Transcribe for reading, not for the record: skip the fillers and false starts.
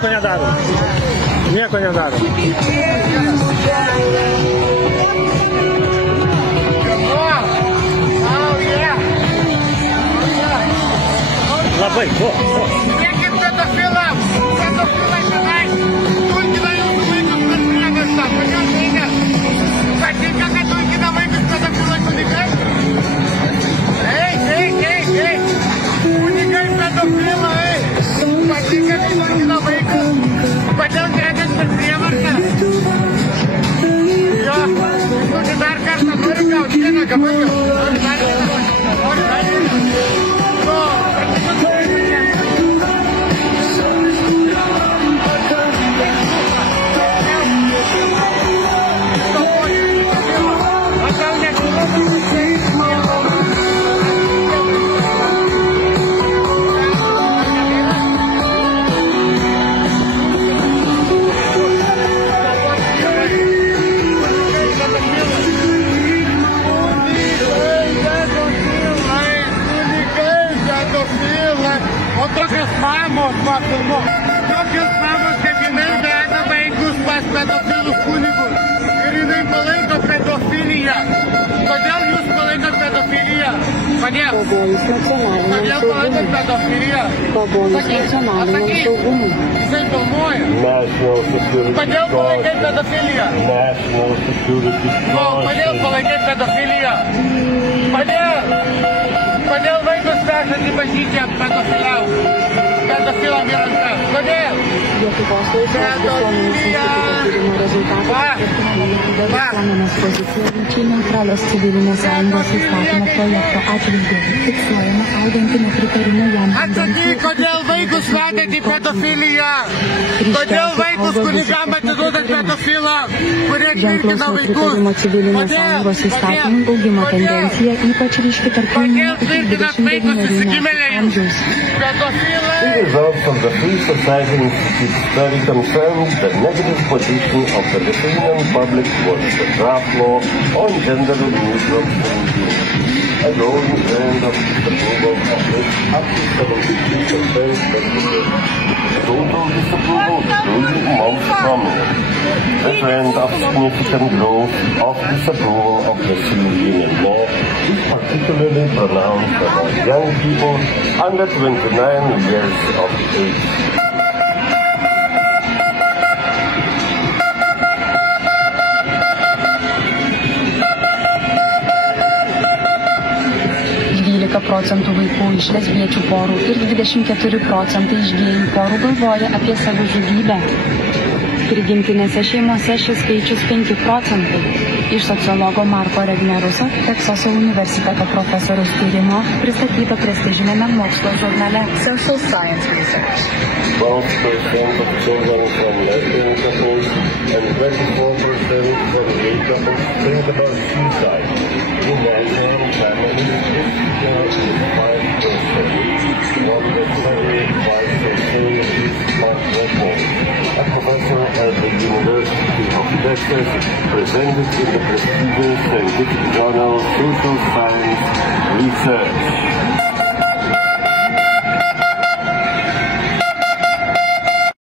nieko nedaro. Nieko nedaro. Labai, Kiekit pedofilam, pedofilai tenai, tulkina jūsų vaikus per priegastą, kodėl teigia? Patinka, kad tulkina vaikus pedofilai kunigai? Ei, kunigai pedofilai, patinka, kad tulkina vaikus, kodėl teigiat per prievartą? Jo, tu dar kartą nori gauti vieną gabalių, nori dar vieną. O tokios mamos, tokios mamos, kad jinai veda vaikus pas pedofilus kunigus ir jinai palaiko pedofiliją. Kodėl jūs palaikot pedofiliją? Kodėl? Kodėl palaikot pedofiliją? Atsakyk. Jisai filmuoja. Kodėl palaikai pedofiliją? Kodėl palaikai pedofiliją? Kodėl vaikus vežat į bažnyčią pedofilam į rankas? Kodėl? Pedofilija! Visuomenės pozicija lyčiai neutralios civilinės sąjungos įstatymo projekto atžvilgiu fiksuojama auganti nepritarimų jam. Atsakyk, kodėl vaikus vedat į pedofiliją? Kodėl vaikus kunigam atiduodat pedofilą, kurie tvirkina vaikus? Civilinės sąjungos įstatymų augimo tendencija ypač ryški tarp jaunimo iki 29 amžiaus. Pedofilai! The results of the Free Society Institute study confirmed the negative position of the Lithuanian public towards the draft law on gender-neutral parenting. A growing trend of disapproval of this up to 73% total disapproval, including amongst prominent. The trend of significant growth of disapproval of the Lithuanian law is particularly pronounced among young people under 29 years of age. Procentų vaikų iš lesbiečių porų ir 24% iš gėjų porų galvoja apie savižudybę. Prigimtinėse šeimose šis skaičius 5%. Iš sociologo Marko Regneruso, Teksaso universiteto profesoriaus tyrimo, pristatyta prestižiniame mokslo žurnale Social Science Research. 12% of children from lesbian couples and 24% from gay couples think about suicide. In Lesbian families, this figure is 5%. One that married wife and family is not record. A professor at the University of Texas presented in the prestigious scientific journal Social Science Research.